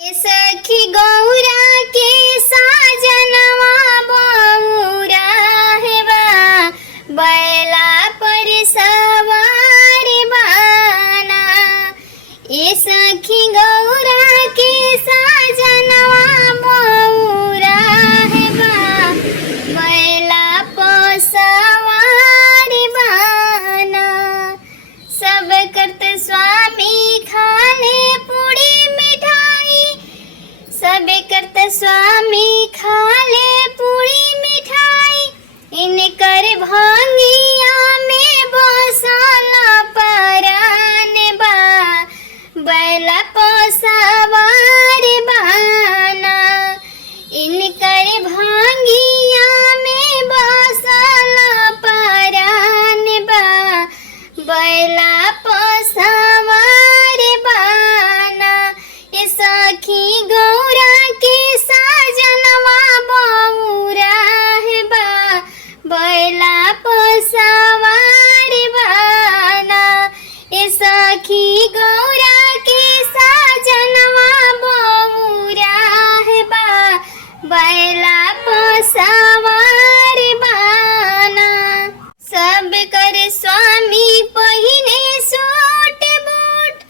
सखी गौरा के साजनवा बौरा हेबा बैला पर सवार बाना। ए सखी गौरा के साजनवा बौरा हेबा बैला पर सवार बाना। सब करत स्वामी खाने पूरी मिठाई, सब करत स्वामी खाले पूरी मिठाई। इनकर भांगिया में बसल परान बा बैला पर सवार बाना। इनकर भांगिया में बसल परान बा बैला पर सवार बाना। ए सखी गौरा के साजनवा बौरा हेबा बैला पर सवार बाना। ए सखी गौरा के साजनवा बौरा हेबा बैला पर सवार बाना। सब कर स्वामी पहिने सूट बूट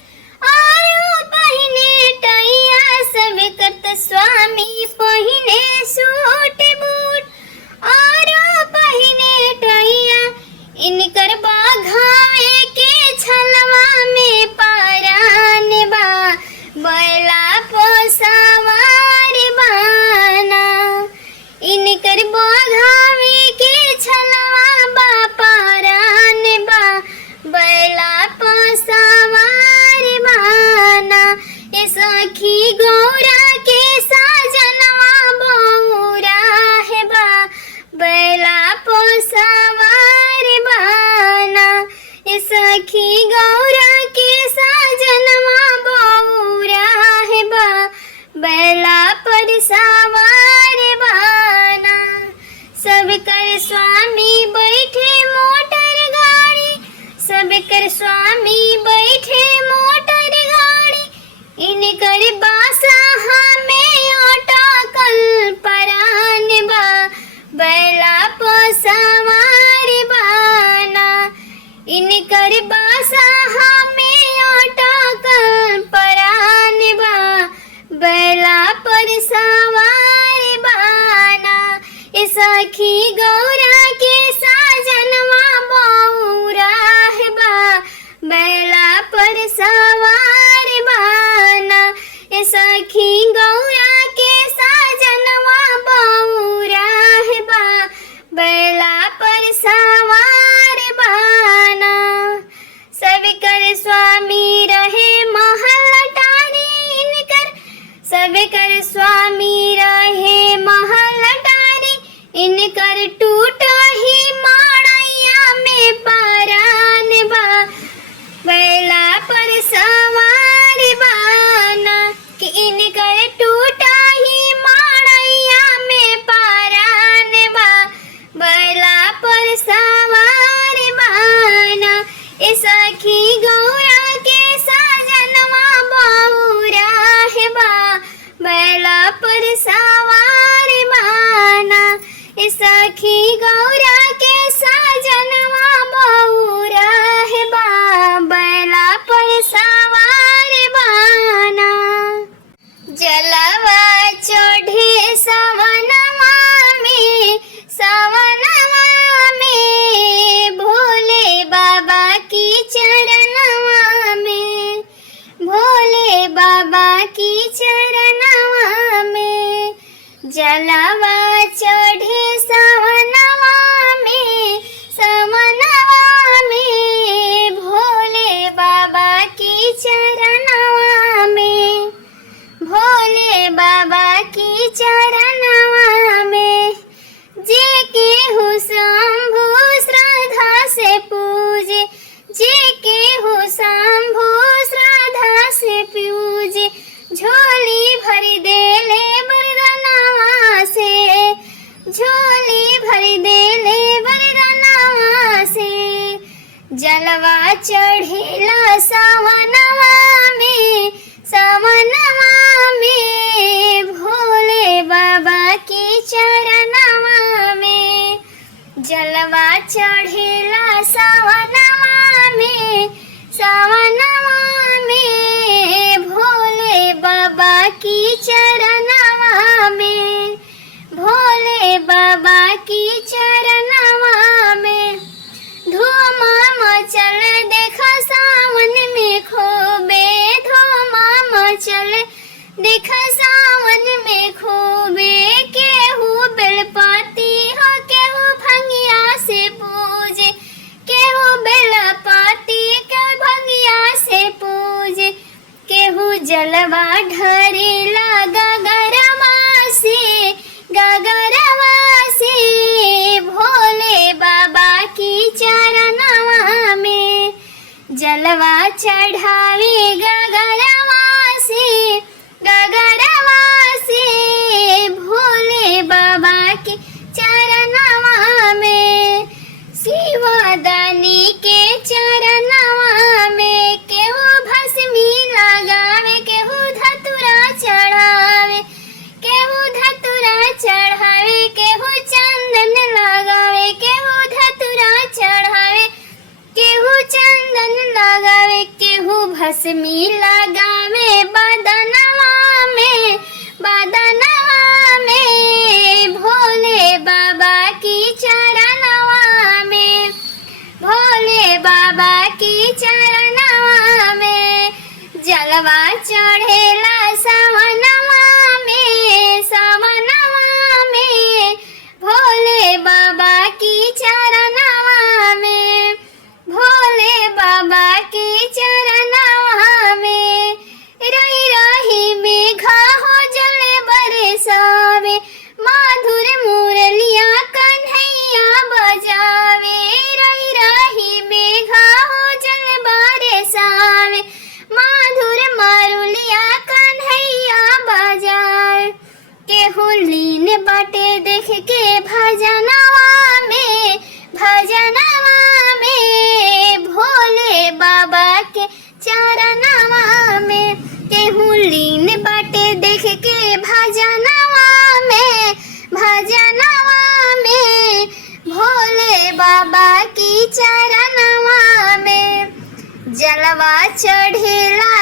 और पहिने टैया। सब करत स्वामी पहिने सूट बूट और पहिने टैया। इनकर बाघावे के छलवा में परान बा बैला पर सवार बाना। इनकर बाघावे के छलवा बा परान बा बैला पर सवार बाना। ए सखी गौरा के साजनवा बौरा हेबा बैला पर सवार बाना। ए सखी गौरा के साजनवा बौरा हेबा बैला पर सवार बाना। सब कर स्वामी बैठे मोटर गाड़ी, सब कर स्वामी बैठे मोटर गाड़ी। इनकर बासा हमें अटकल परान बा बैला पर सवार बाना। इनकर बासा हमें अटकल परान बा बैला पर सवार बाना। ए सखी गौरा के साजनवा बौरा हेबा बैला पर सवार बाना। ए सखी गौरा के साजनवा बौरा हेबा बैला पर सवार बाना। सब कर स्वामी रहे महल टारी इनकर, सब कर स्वामी रहे महल टारी। इनकर टूट ही माड़ैया में परान बा बैला पर सवार बाना। कि इनकर टूट ही माड़ैया में परान बा बैला पर सवार बाना। ए सखी गौरा के साजनवा बौरा हेबा बैला पर सवार बाना। ए सखी गौरा के साजनवा बौरा हेबा बैला पर सवार बाना। जलवा चढ़े सवनवा में, सवनवा में भोले बाबा की चरणवा में, भोले बाबा की चरणवा में। जलवा चढ़े सवनवा में, सवनवा में भोले बाबा की चरणवा में, भोले बाबा की चरणवा में। जे केहू शंभु श्रद्धा से पूजे, जे केहू शंभु श्रद्धा से पूजे। झोली भर देले वरदानवा से, झोली भर देले वरदानवा से। जलवा चढ़ेला सवनवा में, सवनवा में जलवा चढ़ेला सावनवा में भोले बाबा की चरणवा में, भोले बाबा की चरणवा में। धूम मचल देखा सावन में खूबे, धूम मचल देखा सावन में खूबे। केहू बेलपाती हो केहू भंगिया से पूजे, केहू बेलपाती के भंगिया से पूजे। केहू जलवा ढरेला गगरवा से भोले बाबा की चरणवा में। जलवा चढ़ावे गगरवा से भोले बाबा के चरणवा में। शिवदानी के चरणवा में केहू भस्मी लगावे, केहू धतुरा चढ़ावे, केहू धतुरा चढ़ावे, केहू चंदन लगावे, केहू धतुरा चढ़ावे, केहू चंदन लगावे, केहू भस्मी लगावे। बदनवा में भोले बाबा की चरणवा में, भोले बाबा की चरणवा में। जलवा चढ़ेला सावनवा में भोले बाबा की चरणवा में, भोले बाबा की चरणवा में। रही रही मेघा हो जले बरसावे, माधुर मुरलिया कन्हैया बजावे। रही रही मेघा हो जले बरसावे, माधुर मुरलिया कन्हैया बजावे। केहू लीन बाटे देख के भजनवा में, भजनवा में भोले बाबा के चरणवा में। केहू लीन बाटे देख के भजनवा में भोले बाबा की चरणवा में। जलवा चढ़ेला